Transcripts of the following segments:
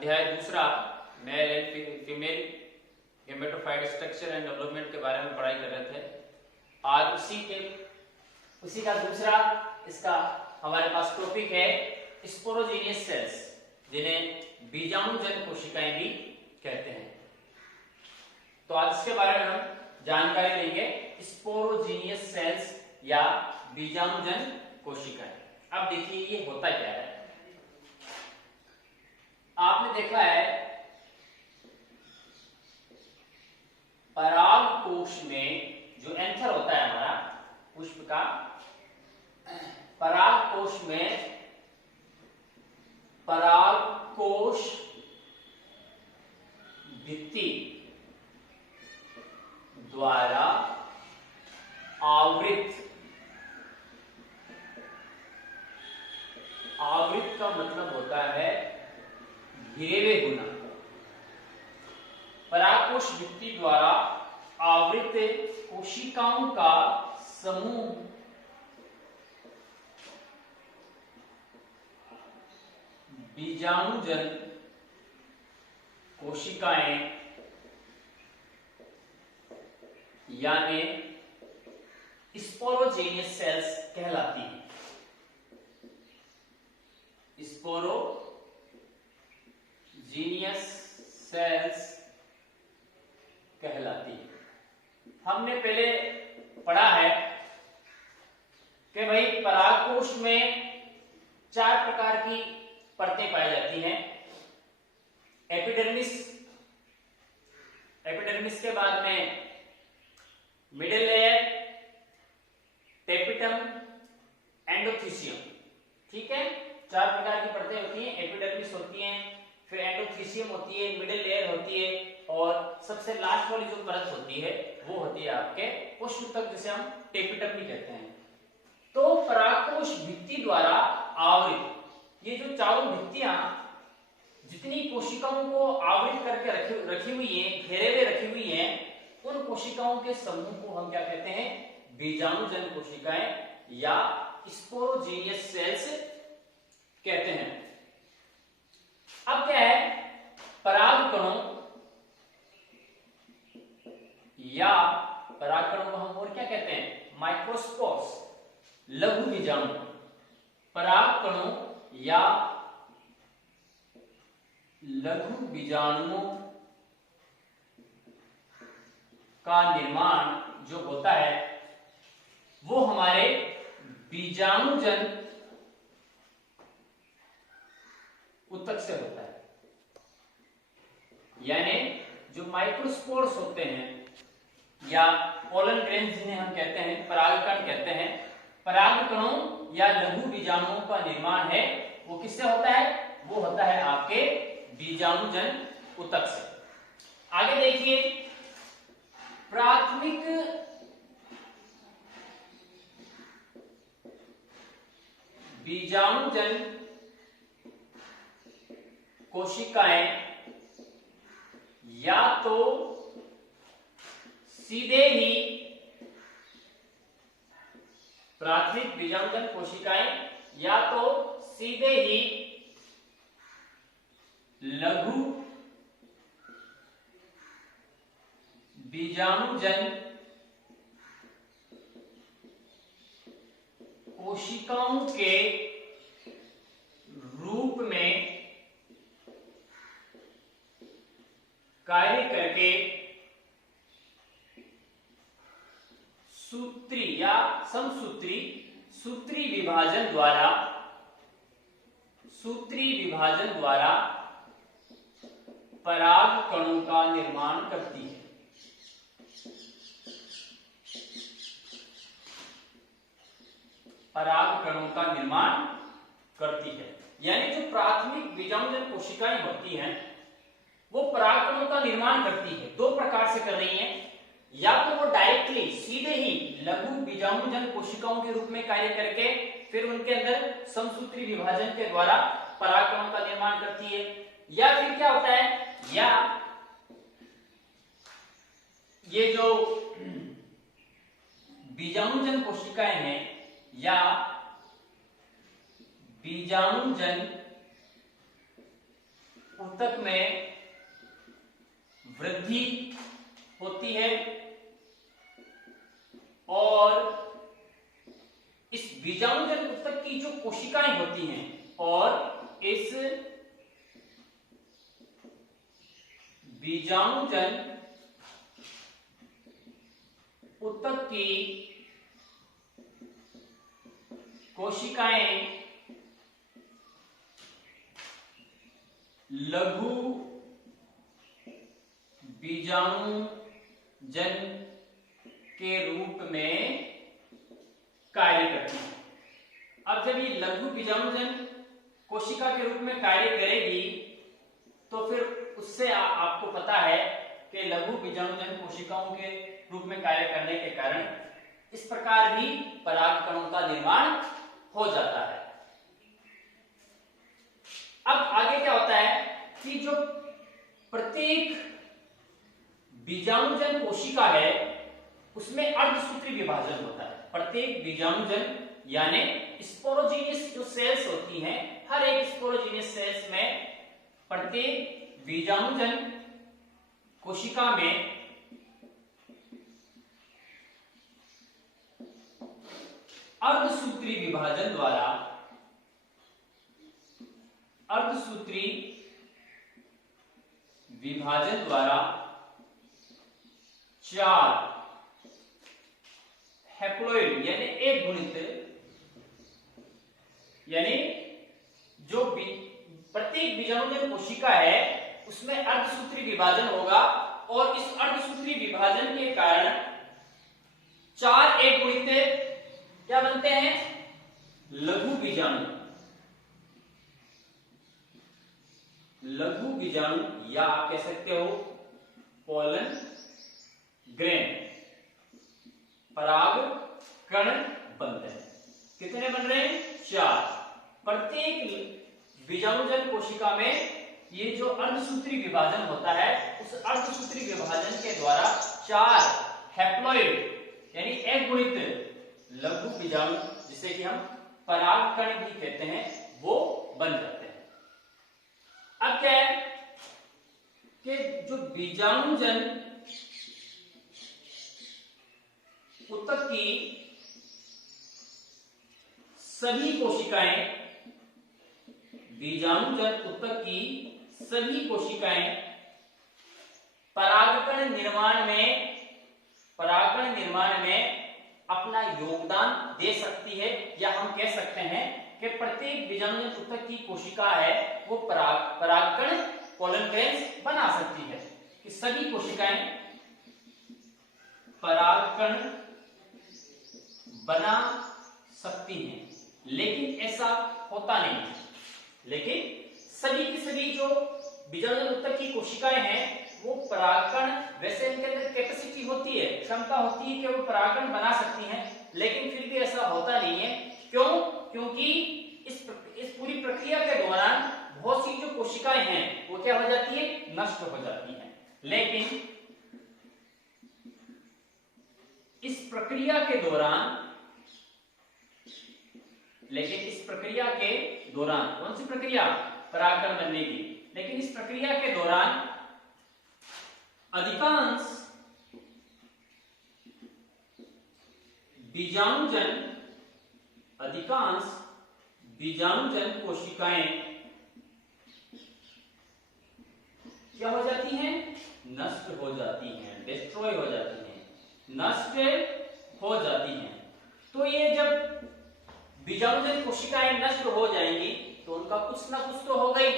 अध्याय दूसरा male and female gametophyte structure and development के बारे में पढ़ाई कर रहे थे। आज उसी का दूसरा इसका हमारे पास टॉपिक है स्पोरोजीनियस सेल्स, जिन्हें बीजाणुजन कोशिकाएं भी कहते हैं। तो आज इसके बारे में हम जानकारी लेंगे, स्पोरोजीनियस सेल्स या बीजाणुजन कोशिकाएं। अब देखिए ये होता क्या है। आपने देखा है पराग कोश में जो एंथर होता है हमारा पुष्प का, पराग कोश में पराग कोश भित्ति द्वारा आवृत का मतलब होता है घिरे हुए गुना। परागकोश भित्ति द्वारा आवृत कोशिकाओं का समूह बीजाणुजन कोशिकाएं यानी स्पोरोजेनियस सेल्स कहलाती हैं। स्पोरोजीनियस सेल्स कहलाती है। हमने पहले पढ़ा है कि भाई परागकोश में 4 प्रकार की परतें पाई जाती हैं। एपिडर्मिस के बाद में मिडिल लेयर, टेपिटम, एंडोथीसियम। ठीक है, 4 प्रकार की परतें होती हैं। एपिडर्मिस होती हैं, फिर एंडोथीसियम होती है, मिडिल लेयर होती है और सबसे लास्ट वाली जो परत होती है वो होती है आपके पुष्प तक, जिसे हम टेपिटम भी कहते हैं। तो परागकोश भित्ति द्वारा आवृत ये जो चारों भित्तियां जितनी कोशिकाओं को आवृत करके रखी हुई है, घेरे हुए रखी हुई है, उन कोशिकाओं के समूह को हम क्या कहते हैं? बीजाणुजन कोशिकाएं या स्पोरोजीनियस सेल्स कहते हैं। अब क्या है, परागकणों या परागकणों को हम और क्या कहते हैं? माइक्रोस्पोर्स, लघु बीजाणु। परागकणों या लघु बीजाणुओं का निर्माण जो होता है वो हमारे बीजाणुजन ऊतक से होता है। यानी जो माइक्रोस्पोर्स होते हैं या पोलन ग्रेन्स जिन्हें हम कहते हैं, परागकण कहते हैं, परागकणों या लघु बीजाणुओं का निर्माण है वो किससे होता है? वो होता है आपके बीजाणुजन ऊतक से। आगे देखिए, प्राथमिक बीजाणुजन कोशिकाएं या तो सीधे ही प्राथमिक बीजाणुजन कोशिकाएं या तो सीधे ही लघु बीजाणुजन कोशिकाओं के रूप में कार्य करके सूत्री या समसूत्री सूत्री विभाजन द्वारा परागकणों का निर्माण करती है। परागकणों का निर्माण करती है। यानी जो प्राथमिक बीजाणुजन कोशिकाएं होती हैं वो परागकणों का निर्माण करती है। 2 प्रकार से कर रही हैं, या तो वो डायरेक्टली सीधे ही लघु बीजाणुजन कोशिकाओं के रूप में कार्य करके फिर उनके अंदर समसूत्री विभाजन के द्वारा परागकणों का निर्माण करती है, या फिर क्या होता है, या ये जो बीजाणुजन कोशिकाएं हैं या बीजाणुजन ऊतक में वृद्धि होती है और इस बीजाणुजन ऊतक की जो कोशिकाएं होती हैं और इस बीजाणुजन ऊतक की कोशिकाएं लघु बीजाणुजन के रूप में कार्य करती है। अब जब ये लघु बीजाणुजन कोशिका के रूप में कार्य करेगी तो फिर उससे आपको पता है कि लघु बीजाणुजन कोशिकाओं के रूप में कार्य करने के कारण इस प्रकार भी परागकणों का निर्माण हो जाता है। अब आगे क्या होता है कि जो प्रत्येक बीजाणुजन कोशिका है उसमें अर्धसूत्री विभाजन होता है। प्रत्येक बीजाणुजन यानी स्पोरोजीनियस जो सेल्स होती हैं, हर एक स्पोरोजीनियस सेल्स में प्रत्येक बीजाणुजन कोशिका में अर्धसूत्री विभाजन द्वारा चार हैप्लॉइड यानी एक गुणित यानी जो प्रत्येक बीजाणुजन कोशिका है उसमें अर्धसूत्री विभाजन होगा और इस अर्धसूत्री विभाजन के कारण चार एक गुणित क्या बनते हैं? लघु बीजाणु या आप कह सकते हो पोलन ग्रेन पराग कण बनते हैं। कितने बन रहे हैं? चार। प्रत्येक बीजाणुजन कोशिका में ये जो अर्धसूत्री विभाजन होता है उस अर्धसूत्री विभाजन के द्वारा चार हैप्लॉइड यानी एक गुणित लघु बीजाणु जिसे कि हम परागकण भी कहते हैं वो बन जाते हैं। अब क्या है कि जो बीजाणुजन ऊतक की सभी कोशिकाएं परागकण निर्माण में अपना योगदान दे सकती है, या हम कह सकते हैं कि प्रत्येक बीजाणुजन ऊतक की कोशिका है वो परागकण पोलन ग्रेन्स बना सकती है कि सभी कोशिकाएं परागकण बना सकती हैं, लेकिन ऐसा होता नहीं है। लेकिन सभी की सभी जो बीजाणुजन ऊतक की कोशिकाएं हैं वो परागकण, वैसे इनके अंदर कैपेसिटी होती है, क्षमता होती है कि वो परागकण बना सकती हैं, लेकिन फिर भी ऐसा होता नहीं है। क्यों? क्योंकि इस पूरी प्रक्रिया के दौरान बहुत सी जो कोशिकाएं हैं वो क्या हो जाती है? नष्ट हो जाती हैं। लेकिन इस प्रक्रिया के दौरान कौन सी प्रक्रिया? परागकण बनने की। लेकिन इस प्रक्रिया के दौरान अधिकांश बीजाणुजन कोशिकाएं क्या हो जाती हैं? नष्ट हो जाती हैं, डिस्ट्रॉय हो जाती हैं, नष्ट हो जाती हैं। तो ये जब बीजाणुजन कोशिकाएं नष्ट हो जाएंगी तो उनका कुछ ना कुछ तो हो गई।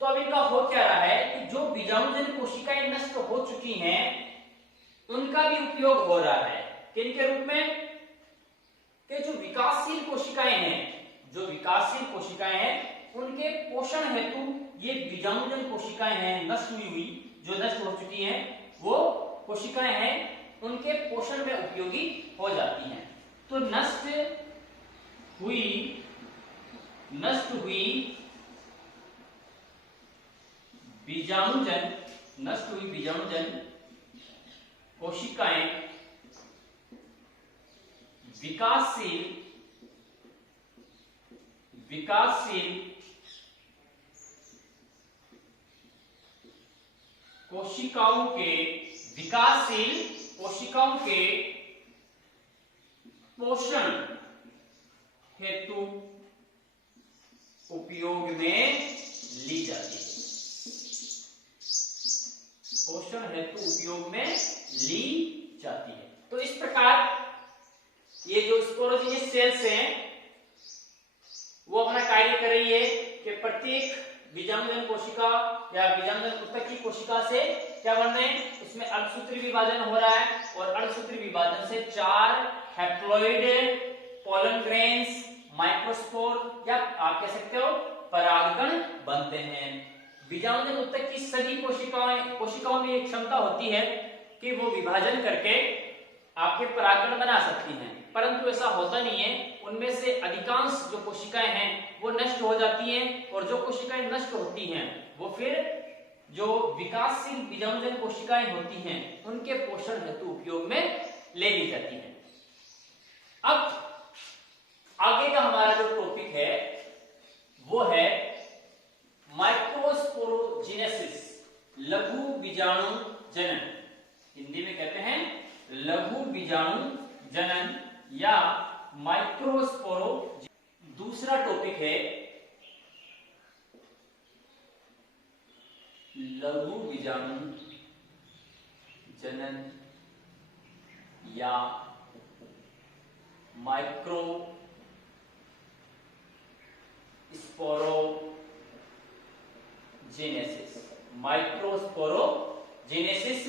तो अब इनका हो क्या रहा है कि जो बीजाणुजन कोशिकाएं नष्ट हो चुकी हैं उनका भी उपयोग हो रहा है। किनके रूप में? कि जो विकासशील कोशिकाएं हैं उनके पोषण हेतु ये बीजाणुजन कोशिकाएं हैं नष्ट हुई जो नष्ट हो चुकी हैं वो कोशिकाएं हैं उनके पोषण में उपयोगी हो जाती हैं। तो नष्ट हुई बीजाणुजन कोशिकाएं विकासशील कोशिकाओं के विकासशील कोशिकाओं के पोषण हेतु उपयोग में ली जाती है। पोषण हेतु उपयोग में ली जाती है। तो इस प्रकार ये जो स्पोरोजेनिक सेल्स हैं वो अपना कार्य कर रही है कि प्रत्येक बीजाणुजन कोशिका या बीजाणुजन ऊतक की कोशिका से क्या बन रहे हैं, उसमें अर्धसूत्री विभाजन हो रहा है और अर्धसूत्री विभाजन से 4 हैप्लॉइड पोलन ग्रेन्स माइक्रोस्पोर या आप कह सकते हो परागकण बनते हैं। बीजाणुजन ऊतक की सभी कोशिकाओं में एक क्षमता होती है कि वो विभाजन करके आपके परागकण बना सकती हैं, परंतु ऐसा होता नहीं है। उनमें से अधिकांश जो कोशिकाएं हैं वो नष्ट हो जाती हैं और जो कोशिकाएं नष्ट होती हैं वो फिर जो विकासशील बीजाणुजन कोशिकाएं होती हैं उनके पोषण हेतु उपयोग में ले ली जाती हैं। अब आगे का हमारा जो टॉपिक है वो है माइक्रोस्पोरोजेनेसिस, लघु बीजाणु जनन। हिंदी में कहते हैं लघु बीजाणु जनन या माइक्रोस्पोरो। दूसरा टॉपिक है लघु बीजाणु जनन या माइक्रो स्पोरोजेनेसिस। माइक्रोस्पोरोजेनेसिस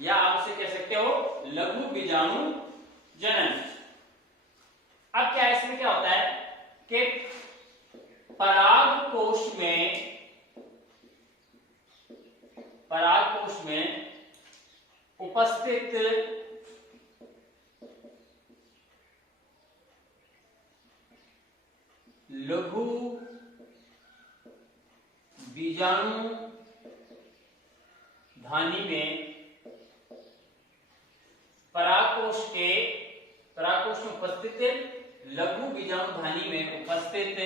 या आप उसे कह सकते हो लघु बीजाणु जनन। अब क्या इसमें क्या होता है कि परागकोश में उपस्थित लघु बीजाणु धानी में परागकोश में उपस्थित लघु बीजाणु धानी में उपस्थित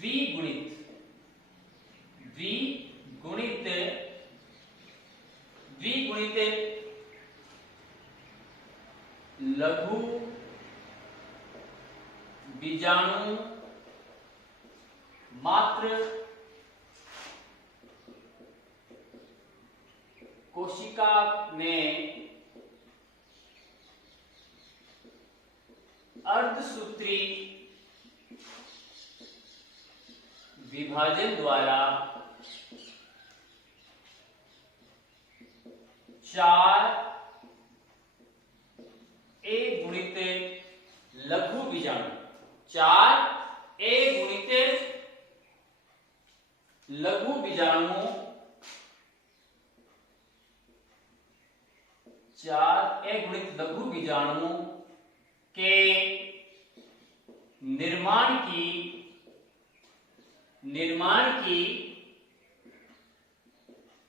द्विगुणित लघु बीजाणु मात्र कोशिका में अर्धसूत्री विभाजन द्वारा 4 A गुणित लघु बीजाणु 4 A गुणित लघु बीजाणु 4 A गुणित लघु बीजाणु के निर्माण की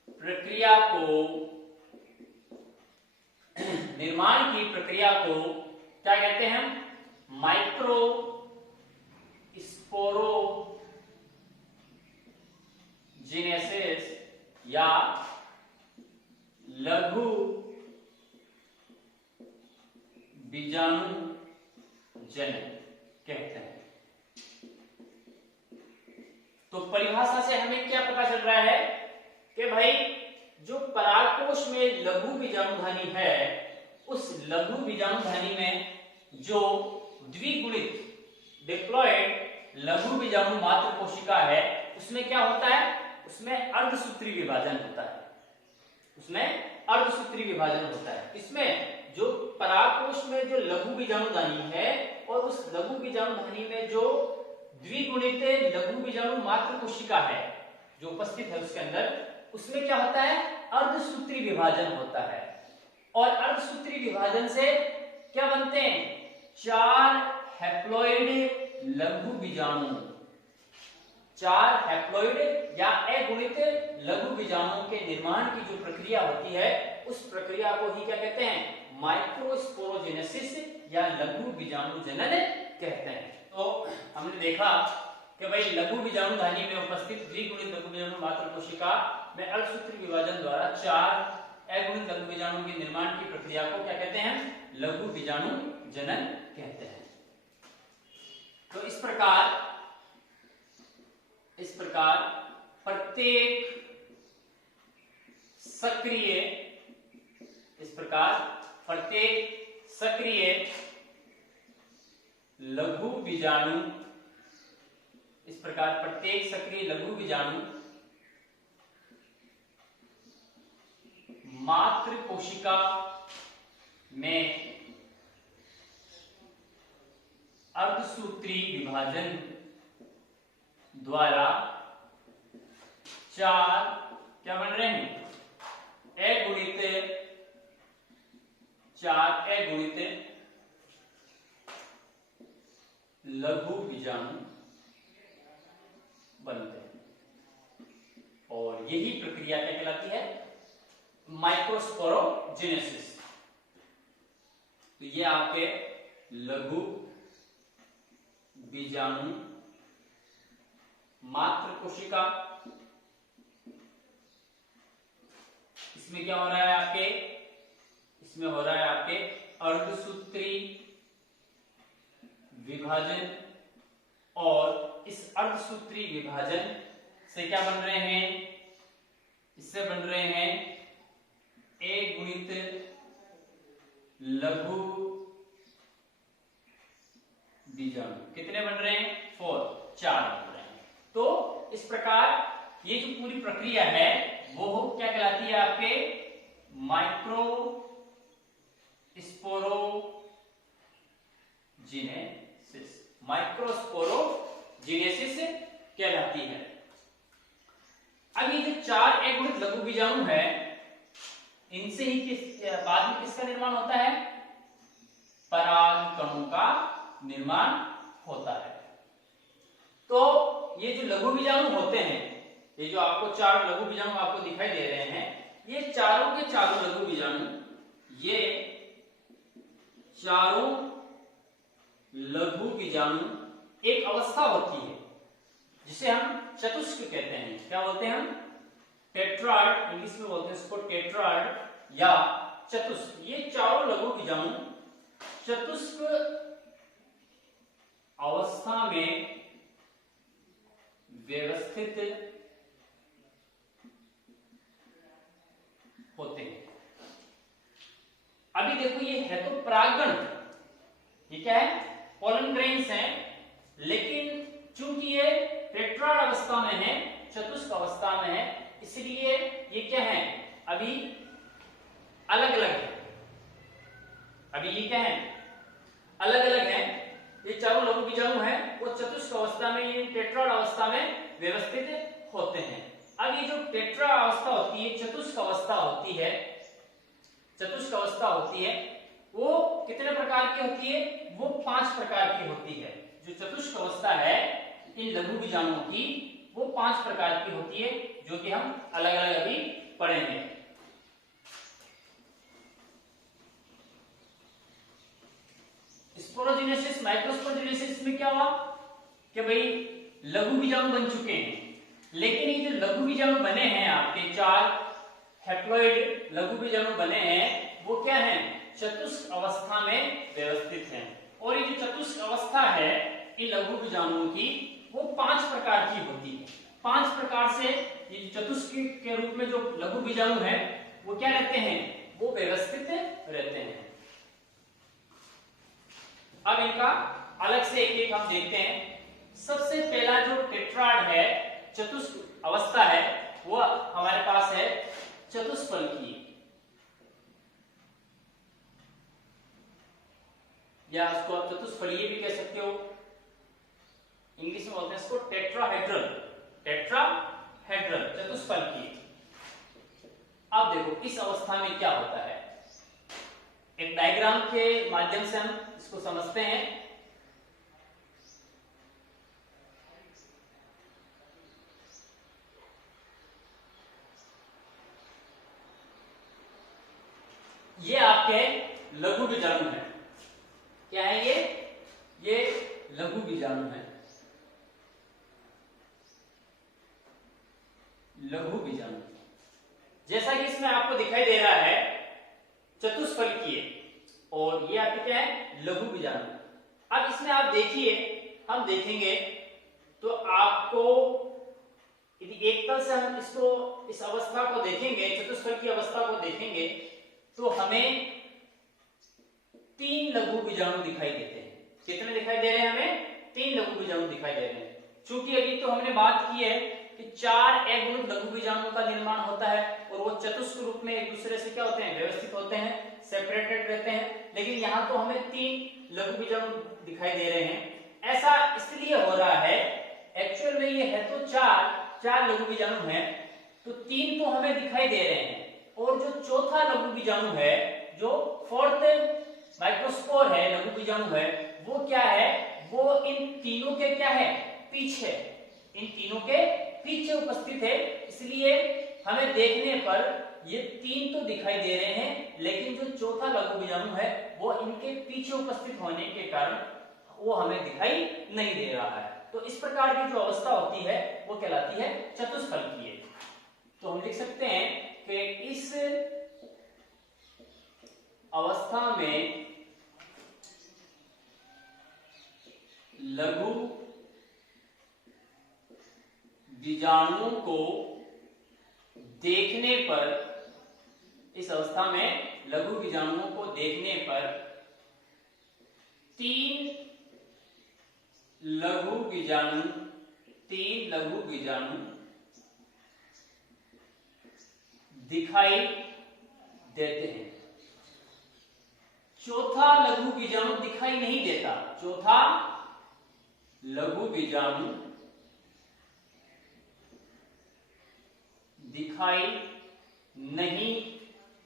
प्रक्रिया को क्या कहते हैं हम, माइक्रो स्पोरोजेनेसिस या लघु बीजाणु जनन कहते हैं। तो परिभाषा से हमें क्या पता चल रहा है कि भाई जो परागकोश में लघु बीजाणुधानी है उस लघु बीजाणुधानी में जो द्विगुणित डिप्लॉयड लघु बीजाणु मात्र कोशिका है उसमें क्या होता है, उसमें अर्धसूत्री विभाजन होता है। इसमें जो परागकोश में जो लघु बीजाणुधानी है और उस लघु बीजाणुधानी में जो द्विगुणित लघु बीजाणु मात्र कोशिका है जो उपस्थित है उसके अंदर, उसमें क्या होता है, अर्धसूत्री विभाजन होता है। और अर्धसूत्री विभाजन से क्या बनते हैं, 4 हैप्लॉइड लघु बीजाणु, 4 हैप्लॉइड या अगुणित लघु बीजाणुओं के निर्माण की जो प्रक्रिया होती है उस प्रक्रिया को ही क्या कहते हैं, माइक्रोस्पोरोजेनेसिस या लघु बीजाणु जनन कहते हैं। तो हमने देखा कि भाई लघु बीजाणु धानी में उपस्थित द्विगुणित लघु बीजाणु मात्र कोशिका में अल्पसूत्री विभाजन द्वारा 4 अगुणित लघु बीजाणु के निर्माण की प्रक्रिया को क्या कहते हैं? लघु बीजाणु जनन कहते हैं। तो इस प्रकार प्रत्येक सक्रिय लघु बीजाणु मात्र कोशिका में अर्धसूत्री विभाजन द्वारा 4 क्या बन रहे हैं? अगुणित लघु बीजाणु बनते हैं। और यही प्रक्रिया क्या कहलाती है? माइक्रोस्पोरोजेनेसिस। तो ये आपके लघु बीजाणु मात्र कोशिका, इसमें क्या हो रहा है आपके? इसमें हो रहा है आपके अर्धसूत्री विभाजन, और इस अर्धसूत्री विभाजन से क्या बन रहे हैं? इससे बन रहे हैं अगुणित लघु बीजाणु। कितने बन रहे हैं? 4 बन रहे हैं। तो इस प्रकार ये जो पूरी प्रक्रिया है वो क्या कहलाती है आपके? माइक्रोस्पोरोजेनेसिस कहलाती है। अब ये जो 4 अगुणित लघु बीजाणु है, इनसे ही बाद में किसका निर्माण होता है? परागकणों का निर्माण होता है। तो ये जो लघु बीजाणु होते हैं, ये जो आपको 4 लघु बीजाणु आपको दिखाई दे रहे हैं, ये चारों के चारों लघु बीजाणु, ये चारों लघु बीजाणु एक अवस्था होती है जिसे हम चतुष्क कहते हैं। क्या बोलते हैं हम? टेट्राड, इंग्लिश में बोलते हैं इसको टेट्राड या चतुष्क। ये चारों लघु बीजाणु चतुष्क अवस्था में व्यवस्थित होते हैं। अभी देखो ये है तो परागण, ये क्या है? पोलन ग्रेन्स हैं, लेकिन चूंकि ये टेट्राड अवस्था में है, चतुष्क अवस्था में है, इसलिए ये क्या है? अभी अलग अलग है। अभी ये क्या है? अलग अलग है। ये चारों लघु बीजाणु हैं, वो चतुष्क अवस्था में, ये टेट्राड अवस्था में व्यवस्थित होते हैं। अब ये जो टेट्रा अवस्था होती है, चतुष्क अवस्था होती है, वो कितने प्रकार की होती है? वो 5 प्रकार की होती है। जो चतुष्क अवस्था है इन लघु बीजाणुओं की, वो 5 प्रकार की होती है, जो कि हम अलग अलग अभी पढ़ेंगे। स्पोरोजेनेसिस, माइक्रोस्पोरोजेनेसिस में क्या हुआ कि भाई लघु बीजाणु बन चुके हैं, लेकिन ये जो लघु बीजाणु बने हैं आपके 4 हैप्लॉइड लघु बीजाणु बने हैं, वो क्या हैं? चतुष्क अवस्था में व्यवस्थित हैं। और ये जो चतुष्क अवस्था है इन लघु बीजाणुओं की, वो 5 प्रकार की होती है। 5 प्रकार से ये चतुष्क के रूप में जो लघु बीजाणु है वो क्या रहते हैं? वो व्यवस्थित रहते हैं। अब इनका अलग से एक एक हम देखते हैं। सबसे पहला जो टेट्राड है, चतुष्क अवस्था है, वो हमारे पास है चतुष्फलकीय, या इसको आप चतुष्फलीय भी कह सकते हो। इंग्लिश में बोलते हैं इसको टेट्राहेड्रल, चतुष्फलकीय। अब देखो इस अवस्था में क्या होता है, एक डायग्राम के माध्यम से हम इसको समझते हैं। ये आपके लघु बीजाणु है। क्या है ये लघु बीजाणु है। लघु बीजाणु। जैसा कि इसमें आपको दिखाई दे रहा है चतुष्फलकीय, और ये आपके क्या है, लघु बीजाणु। अब इसमें आप देखिए, हम देखेंगे तो आपको यदि एक तल से हम इसको, इस अवस्था को देखेंगे, चतुष्फलकीय अवस्था को देखेंगे, तो हमें 3 लघु बीजाणु दिखाई देते हैं। कितने दिखाई दे रहे हैं हमें? 3 लघु बीजाणु दिखाई दे रहे हैं। चूंकि अभी तो हमने बात की है कि 4 अगुणित लघु बीजाणु का निर्माण होता है, और वो चतुष्क रूप में एक दूसरे से क्या होते हैं, व्यवस्थित होते हैं, सेपरेटेड रहते हैं। लेकिन यहाँ तो हमें 3 लघु बीजाणु दिखाई दे रहे हैं। ऐसा इसलिए हो रहा है, एक्चुअल में ये है तो 4 लघु बीजाणु हैं, तो 3 तो हमें दिखाई दे रहे हैं, और जो चौथा लघु बीजाणु है, जो 4th माइक्रोस्पोर है, लघु बीजाणु है, वो क्या है, वो इन तीनों के क्या है, पीछे, इन तीनों के पीछे उपस्थित है। इसलिए हमें देखने पर ये 3 तो दिखाई दे रहे हैं, लेकिन जो चौथा लघु बीजाणु है वो इनके पीछे उपस्थित होने के कारण वो हमें दिखाई नहीं दे रहा है। तो इस प्रकार की जो अवस्था होती है वो कहलाती है चतुष्फलकीय। तो हम लिख सकते हैं कि इस अवस्था में लघु बीजाणुओं को देखने पर, इस अवस्था में लघु बीजाणुओं को देखने पर 3 लघु बीजाणु दिखाई देते हैं। चौथा लघु बीजाणु दिखाई नहीं देता। चौथा लघु बीजाणु दिखाई नहीं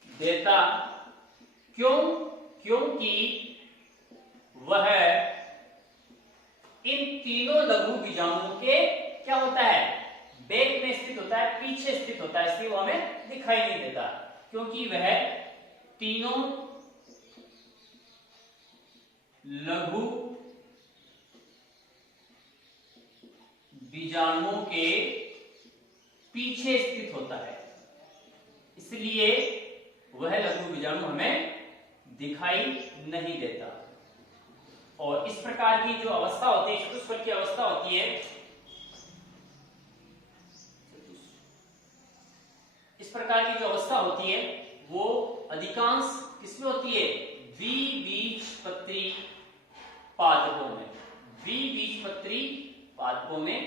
देता। क्यों? क्योंकि वह इन तीनों लघु बीजाणुओं के क्या होता है, बैक में स्थित होता है, पीछे स्थित होता है, इसलिए वो हमें दिखाई नहीं देता। क्योंकि वह तीनों लघु बीजाणुओं के पीछे स्थित होता है, इसलिए वह लघु बीजाणु हमें दिखाई नहीं देता। और इस प्रकार की जो अवस्था होती है, चतुष्फल की अवस्था होती है, इस प्रकार की जो अवस्था होती है वो अधिकांश किसमें होती है, द्विबीजपत्री पादपों में। द्विबीजपत्री पादपों में,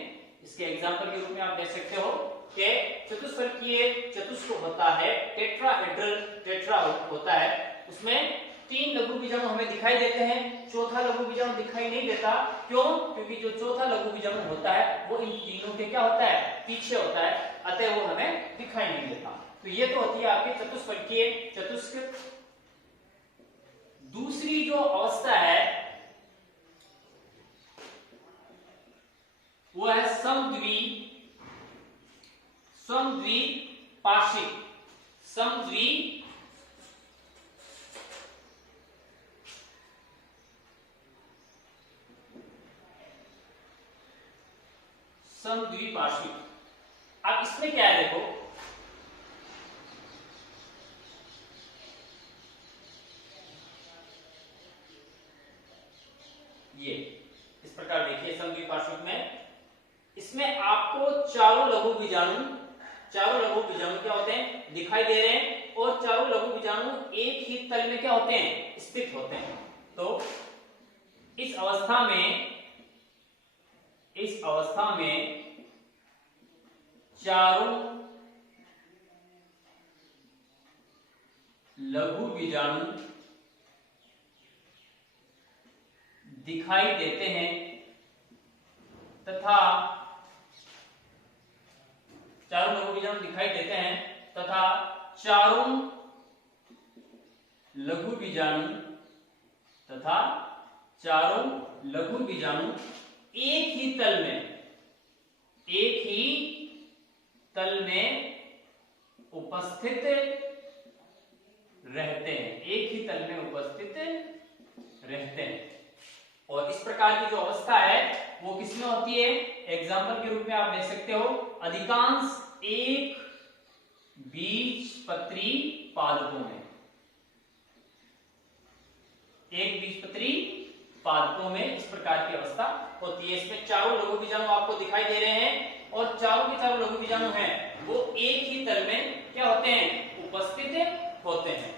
इसके एग्जांपल के रूप में आप देख सकते हो कि चतुष्फलकीय चतुष्क होता है, टेट्राहेड्रल टेट्रा होता है, उसमें 3 लघु बीजाणु हमें दिखाई देते हैं, चौथा लघु बीजाणु दिखाई नहीं देता। क्यों? क्योंकि जो चौथा लघु बीजाणु होता है वो इन तीनों के क्या होता है, पीछे होता है, अतः वो हमें दिखाई नहीं देता। तो ये तो होती है आपकी चतुष्फलकीय चतुष्क। दूसरी जो अवस्था है वो है समद्विपार्श्विक। समद्विपार्श्विक। अब इसमें क्या है, देखो ये इस प्रकार देखिए, समद्विपार्श्विक में इसमें आपको चारों लघु बीजाणु क्या होते हैं, दिखाई दे रहे हैं, और चारों लघु बीजाणु एक ही तल में क्या होते हैं, स्थित होते हैं। तो इस अवस्था में चारों लघु बीजाणु दिखाई देते हैं तथा चारों लघु बीजाणु दिखाई देते हैं तथा चारों लघु बीजाणु एक ही तल में उपस्थित रहते हैं। और इस प्रकार की जो अवस्था है वो किसमें होती है, एग्जाम्पल के रूप में आप देख सकते हो, अधिकांश एक बीजपत्री पादपों में, एक बीजपत्री पादपों में इस प्रकार की अवस्था होती है। इसमें चारों लघु बीजाणु आपको दिखाई दे रहे हैं और चारों के चारों लघु बीजाणु हैं वो एक ही तल में क्या होते हैं, उपस्थित होते हैं।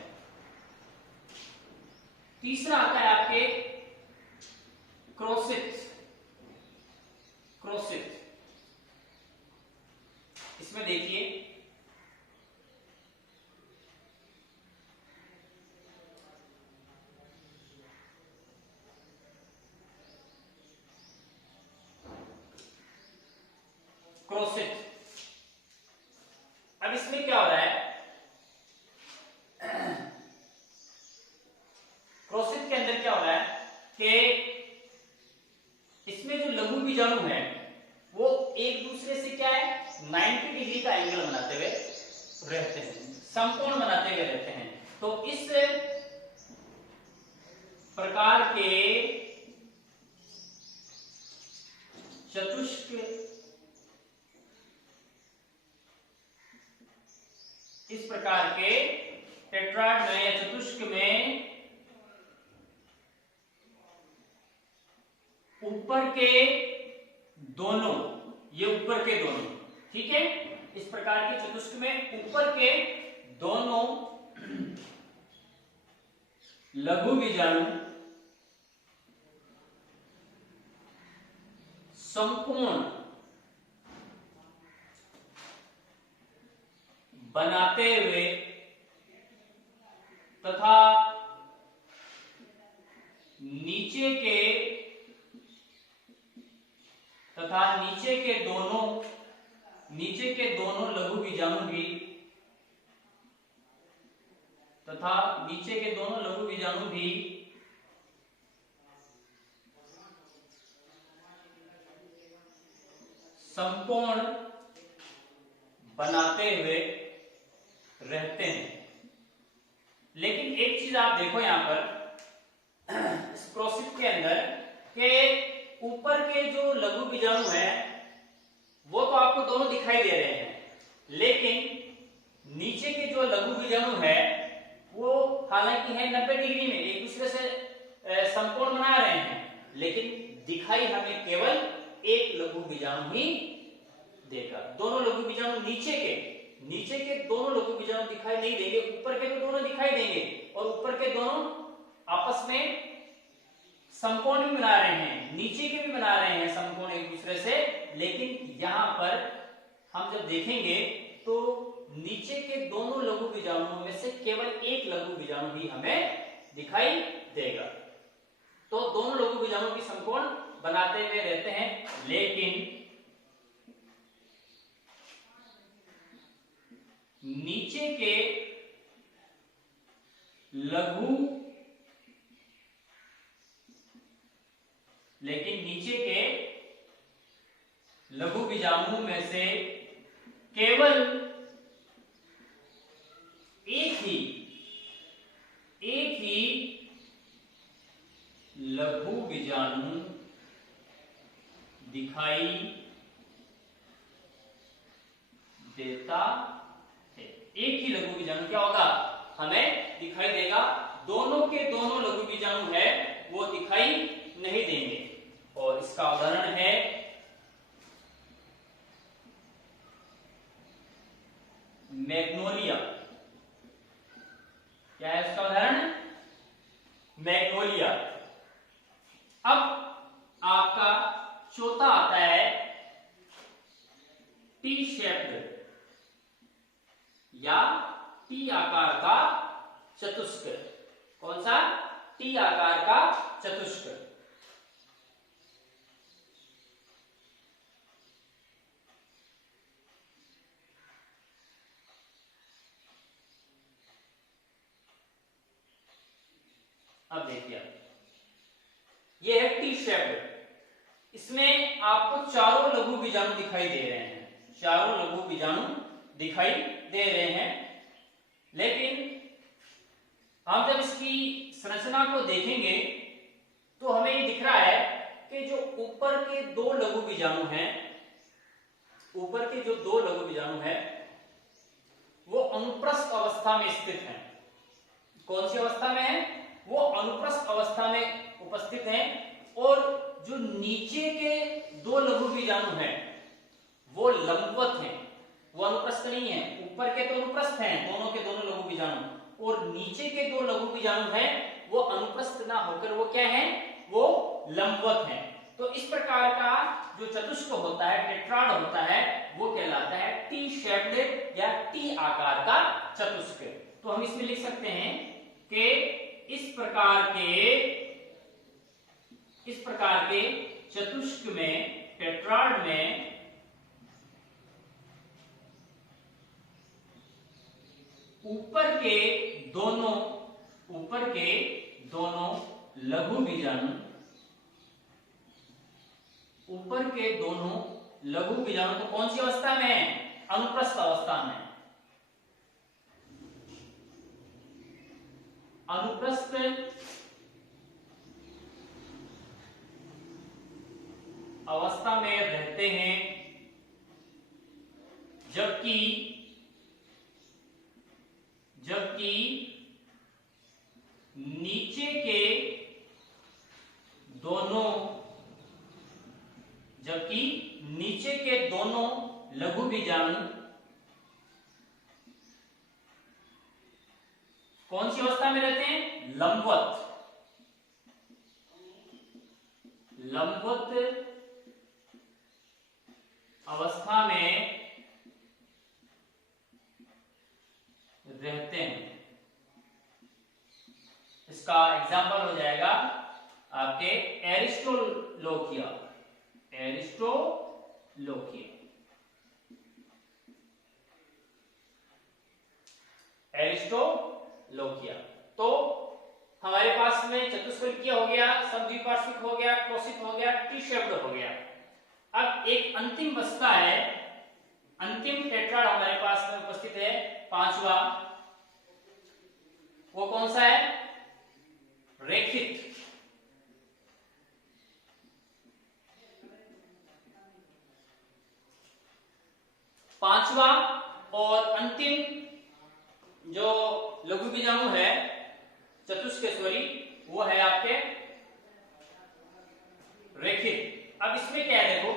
तीसरा आता है आपके क्रोसित। क्रोसित इसमें देखिए क्रोसित। अब इसमें क्या हो रहा है, क्रोसित के अंदर क्या हो रहा है कि इसमें जो लघु बीजाणु है वो एक दूसरे से क्या है 90 डिग्री का एंगल बनाते हुए रहते हैं, समकोण बनाते हुए रहते हैं। तो इस प्रकार के चतुष्क, इस प्रकार के टेट्राड में या चतुष्क में ऊपर के दोनों, ये ऊपर के दोनों, ठीक है, इस प्रकार के चतुष्क में ऊपर के दोनों लघु बीजाणु समकोण बनाते हुए तथा नीचे के दोनों लघु बीजाणु भी तथा नीचे के दोनों लघु बीजाणु भी समकोण बनाते हुए रहते हैं। लेकिन एक चीज आप देखो यहां पर इस क्रोसित के अंदर के ऊपर के जो लघु बीजाणु है वो तो आपको दोनों दिखाई दे रहे हैं, लेकिन नीचे के जो लघु बीजाणु है वो हालांकि है 90 डिग्री में एक दूसरे से समकोण बना रहे हैं, लेकिन दिखाई हमें केवल एक लघु बीजाणु ही देगा। दोनों लघु बीजाणु नीचे के दोनों लघु बीजाणु दिखाई नहीं देंगे, ऊपर के तो दोनों दिखाई देंगे और ऊपर के दोनों आपस में समकोण भी बना रहे हैं, नीचे के भी बना रहे हैं समकोण एक दूसरे से। लेकिन यहां पर हम जब देखेंगे तो नीचे के दोनों लघु बीजाणुओं में से केवल एक लघु बीजाणु ही हमें दिखाई देगा। तो दोनों लघु बीजाणु की समकोण बनाते हुए रहते हैं, लेकिन नीचे के लघु बीजाणुओं में से केवल एक ही लघु बीजाणु दिखाई देता है। एक ही लघु बीजाणु क्या होगा हमें दिखाई देगा, दोनों के दोनों लघु बीजाणु है वो दिखाई नहीं देंगे। और इसका उदाहरण है मैग्नोलिया। क्या है उसका उदाहरण? मैग्नोलिया। अब आपका चौथा आता है टी शेप्ड या टी आकार का चतुष्क। कौन सा? टी आकार का चतुष्क। अब देखिए ये है टी शेप्ड। इसमें आपको चारों लघु बीजाणु दिखाई दे रहे हैं, चारों लघु बीजाणु दिखाई दे रहे हैं। लेकिन हम जब इसकी संरचना को देखेंगे तो हमें ये दिख रहा है कि जो ऊपर के दो लघु बीजाणु हैं ऊपर के जो दो लघु बीजाणु है वो अनुप्रस्थ अवस्था में स्थित हैं। कौन सी अवस्था में है? वो अनुप्रस्थ अवस्था में उपस्थित हैं। और जो नीचे के दो लघु बीजाणु हैं वो लंबवत हैं, वो अनुप्रस्थ नहीं है। ऊपर के तो अनुप्रस्थ हैं दोनों के दोनों लघु बीजाणु, और नीचे के दो लघु बीजाणु हैं वो अनुप्रस्थ ना होकर वो क्या है? वो लंबवत हैं। तो इस प्रकार का जो चतुष्क होता है, टेट्राड होता है, वो कहलाता है टी शेप्ड या टी आकार का चतुष्क। तो हम इसमें लिख सकते हैं कि इस प्रकार के चतुष्क में, टेट्राड में ऊपर के दोनों लघु बीजाणु, ऊपर के दोनों लघु बीजाणु तो कौन सी अवस्था में है? अनुप्रस्थ अवस्था में। अनुप्रस्थ अवस्था में रहते हैं, जबकि नीचे के दोनों लघु बीजाणु कौन सी अवस्था में रहते हैं? लंबवत अवस्था में रहते हैं। इसका एग्जाम्पल हो जाएगा आपके एरिस्टोलोकिया। तो हमारे पास में चतुष्फलकीय हो गया, समद्विपार्श्विक हो गया, क्रोशित हो गया, टी शेप्ड हो गया। अब एक अंतिम बचता है, अंतिम टेट्राड हमारे पास में उपस्थित है, पांचवा। वो कौन सा है? रेखित। पांचवा और अंतिम जो लघु बीजाणु है चतुष्केश्वरी, वो है आपके रेखित। अब इसमें क्या है देखो,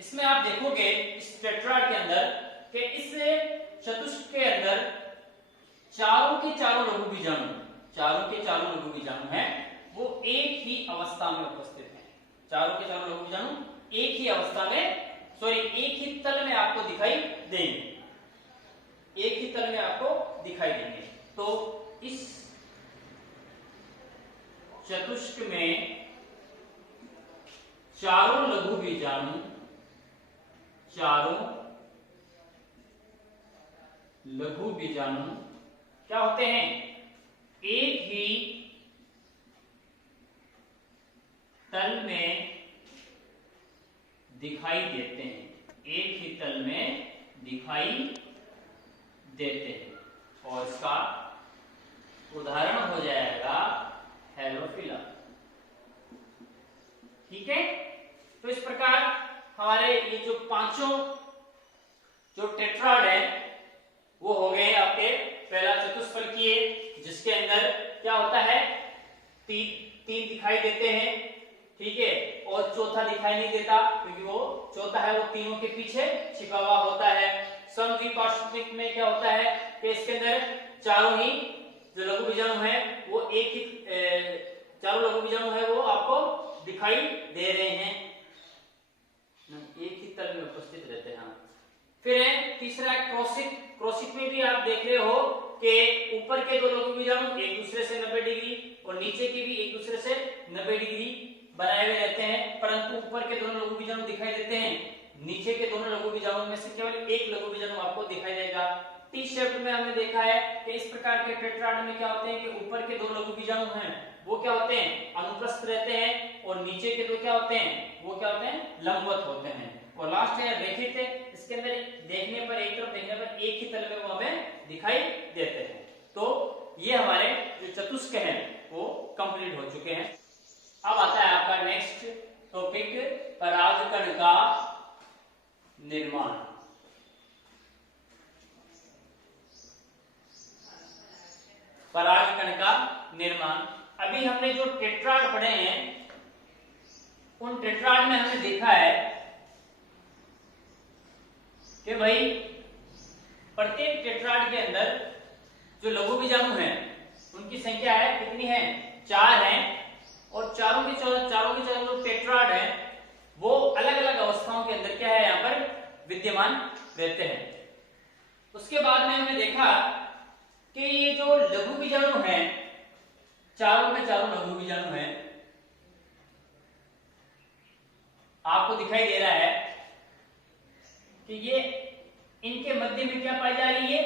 इसमें आप देखोगे इस टेट्राड के अंदर कि इस चतुष्क के अंदर चारों के चारों लघु बीजाणु हैं वो एक ही अवस्था में उपस्थित हैं। चारों के चारों लघु बीजाणु एक ही अवस्था में, एक ही तल में आपको दिखाई देंगे, तो इस चतुष्क में चारों लघु बीजाणु क्या होते हैं? एक ही तल में दिखाई देते हैं, और इसका उदाहरण हो जाएगा हेलोफिला। ठीक है? तो इस प्रकार हमारे ये जो पांचों जो टेट्राड है वो हो गए आपके। पहला चतुष्फलकीय, जिसके अंदर क्या होता है? तीन दिखाई देते हैं, ठीक है, और चौथा दिखाई नहीं देता, क्योंकि वो चौथा है वो तीनों के पीछे छिपा हुआ होता है। समद्विपार्श्विक में क्या होता है कि इसके अंदर चारों ही जो लघु बीजाणु है वो चारों लघु बीजाणु है वो आपको दिखाई दे रहे हैं, एक ही तल में उपस्थित रहते हैं। फिर है तीसरा क्रोशित में भी आप देख रहे हो कि ऊपर के दो लघु बीजाणु एक दूसरे से 90 डिग्री और नीचे के भी एक दूसरे से 90 डिग्री बनाए हुए रहते हैं, परंतु ऊपर के दोनों लघु बीजाणु दिखाई देते हैं, नीचे के दोनों लघु बीजाणु में से केवल एक लघु बीजाणु आपको दिखाई देगा। टी शेप में हमने देखा है कि इस प्रकार के टेट्राड में क्या होते हैं कि ऊपर के दो लघु बीजाणु हैं वो क्या होते हैं? अनुप्रस्थ रहते हैं, और नीचे के दो क्या होते हैं? वो क्या होते हैं? लंबवत होते हैं। और लास्ट है रेखित है, इसके अंदर एक तरफ देखने पर एक ही दिखाई देते हैं। तो ये हमारे जो चतुष्क हैं वो कंप्लीट हो चुके हैं। अब आता है आपका नेक्स्ट टॉपिक, परागकण का निर्माण। परागकण का निर्माण, अभी हमने जो टेट्राड पढ़े हैं उन टेट्राड में हमने देखा है कि भाई प्रत्येक टेट्राड के अंदर जो लघु बीजाणु हैं उनकी संख्या है कितनी है, 4 है। और चारों के चारों जो टेट्राड हैं वो अलग अलग अवस्थाओं के अंदर क्या है यहाँ पर विद्यमान रहते हैं। उसके बाद में हमने देखा कि ये जो लघु बीजाणु हैं, चारों के चारों लघु बीजाणु हैं, आपको दिखाई दे रहा है कि ये इनके मध्य में क्या पाई जा रही है,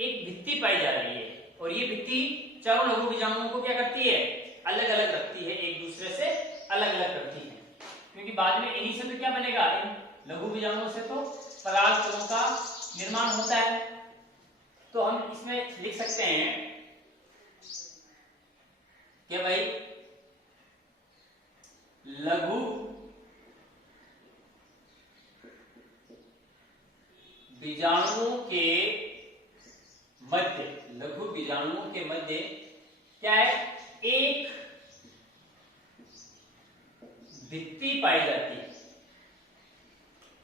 एक भित्ति पाई जा रही है। और ये भित्ति चारों लघु बीजाणुओं को क्या करती है, अलग अलग रखती है, एक दूसरे से अलग अलग रखती है। क्योंकि बाद में इन्हीं से तो क्या बनेगा, इन लघु बीजाणुओं से तो परागकणों का निर्माण होता है। तो हम इसमें लिख सकते हैं कि भाई लघु बीजाणुओं के मध्य, लघु बीजाणुओं के मध्य क्या है, एक भित्ति पाई जाती है,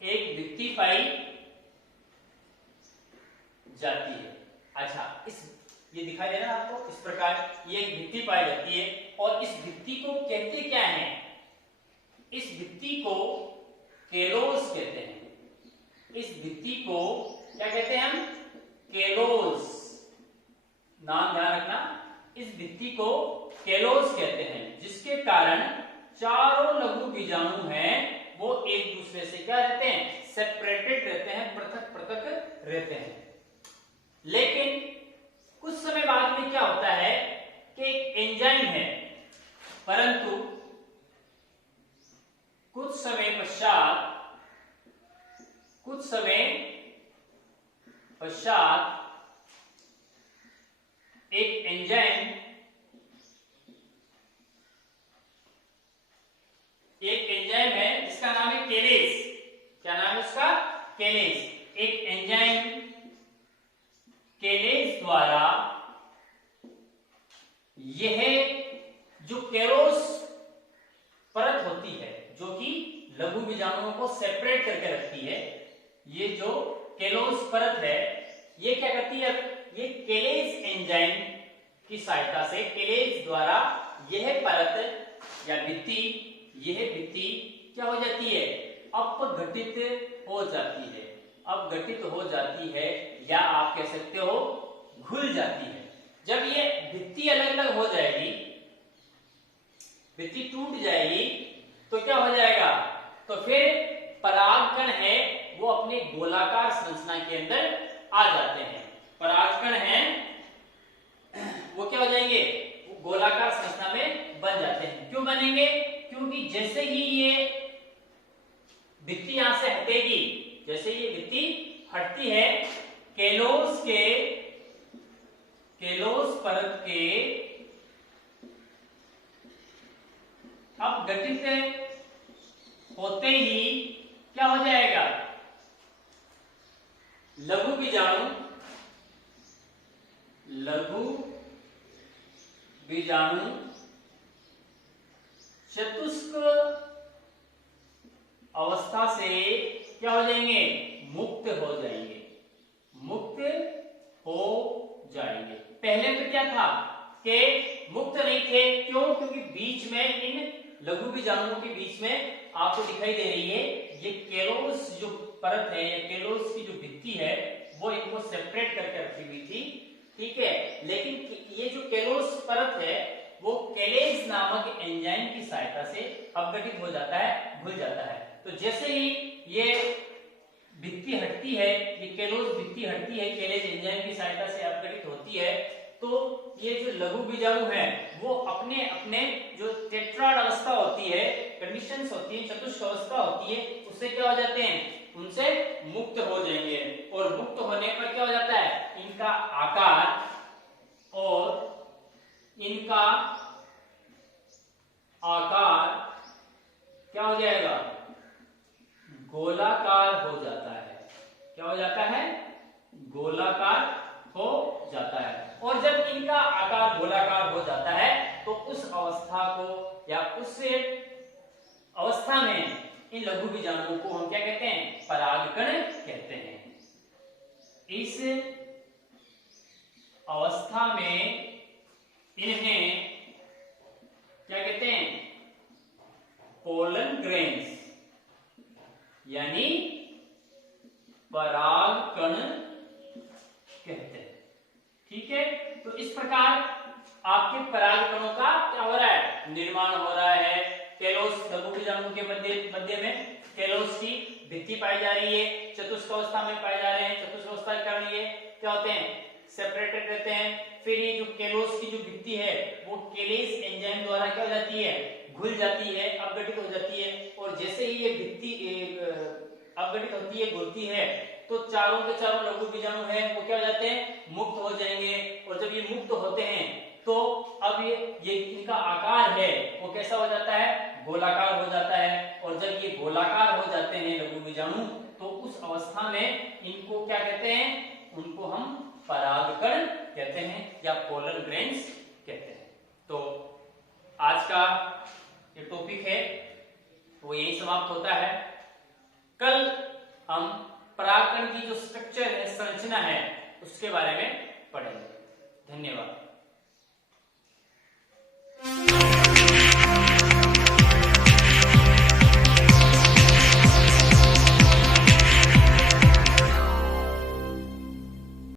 एक भित्ति पाई जाती है। अच्छा, ये दिखाई दे रहा है आपको, इस प्रकार ये एक भित्ति पाई जाती है। और इस भित्ति को कहते क्या है, इस भित्ति को केलोस कहते हैं। इस भित्ति को क्या कहते हैं हम, केलोस, नाम ध्यान रखना, इस भित्ति को केलोस कहते हैं, जिसके कारण चारों लघु बीजाणु हैं वो एक दूसरे से क्या रहते हैं, सेपरेटेड रहते हैं, पृथक पृथक रहते हैं। लेकिन कुछ समय बाद में क्या होता है कि एक एंजाइम है, परंतु कुछ समय पश्चात एक एंजाइम है जिसका नाम है केलेस। क्या नाम है उसका, केलेस। एक एंजाइम केलेस द्वारा यह जो केलोस परत होती है जो कि लघु बीजाणुओं को सेपरेट करके रखती है, ये जो केलोस परत है ये क्या करती है, ये केलेस एंजाइम की सहायता से, केलेस द्वारा यह परत या भित्ति, यह भित्ति क्या हो जाती है, अपघटित हो जाती है, अपघटित हो जाती है, या आप कह सकते हो घुल जाती है। जब ये भित्ति अलग अलग हो जाएगी, भित्ति टूट जाएगी, तो क्या हो जाएगा, तो फिर परागकण है वो अपने गोलाकार संरचना के अंदर आ जाते हैं। परागकण हैं वो क्या हो जाएंगे, वो गोलाकार संरचना में बन जाते हैं। क्यों बनेंगे, क्योंकि जैसे ही ये भित्ति यहां से हटेगी, जैसे ये भित्ति हटती है, केलोस परत के अपघटित होते ही क्या हो जाएगा, लघु बीजाणु चतुष्क अवस्था से क्या हो जाएंगे, मुक्त हो जाएंगे, मुक्त हो जाएंगे। पहले तो क्या था कि मुक्त नहीं थे, क्यों, क्योंकि बीच में इन लघु बीजाणुओं के बीच में आपको दिखाई दे रही है ये केलोस जो परत है या केलोस की जो भित्ति है वो इनको सेपरेट करके रखी हुई थी, ठीक है। लेकिन ये जो केलोस परत है वो केलेस नामक एंजाइम की सहायता से अपघटित हो जाता है, घुल जाता है। तो जैसे ही ये भित्ति हटती है, ये केलोस भित्ति हटती है, केलेस एंजाइम की सहायता से अपघटित होती है, तो ये जो लघु बीजाणु है वो अपने अपने जो टेट्राड अवस्था होती है, कंडीशंस होती है, चतुष्क अवस्था होती है, उससे क्या हो जाते हैं, उनसे मुक्त हो जाएंगे। और मुक्त होने पर क्या हो जाता है, इनका क्या हो जाता है, गोलाकार हो जाता है। और जब इनका आकार गोलाकार हो जाता है तो उस अवस्था को या उस अवस्था में इन लघु बीजाणुओं को हम क्या कहते हैं, परागकण कहते हैं। इस अवस्था में इन्हें क्या कहते हैं, पोलन ग्रेन्स यानी परागकण कहते हैं। ठीक है, तो इस प्रकार आपके परागकणों का क्या हो रहा है, निर्माण हो रहा है। केलोस लघु बीजाणु के मध्य में केलोस की भित्ति पाई जा रही है, चतुष्क अवस्था में पाए जा रहे हैं। चतुष्क अवस्था के कारण ये क्या होते हैं, सेपरेटेड रहते हैं। फिर ये जो केलोस की जो भित्ति है वो केलेस एंजाइम द्वारा क्या हो जाती है, घुल जाती है, अपघटित हो जाती है। और जैसे ही ये भित्ति अपघटित होती है, घुलती है, तो चारों के चारों लघु बीजाणु है वो क्या हो जाते हैं, मुक्त हो जाएंगे। और जब ये मुक्त होते हैं तो अब ये इनका आकार है वो कैसा हो जाता है, गोलाकार हो जाता है। और जब ये गोलाकार हो जाते हैं लघु बीजाणु तो उस अवस्था में इनको क्या कहते हैं, उनको हम परागकण कहते हैं या पोलन ग्रेन्स कहते हैं। तो आज का ये टॉपिक है वो यही समाप्त होता है। कल हम परागकण की जो स्ट्रक्चर है, संरचना है, उसके बारे में पढ़ेंगे। धन्यवाद।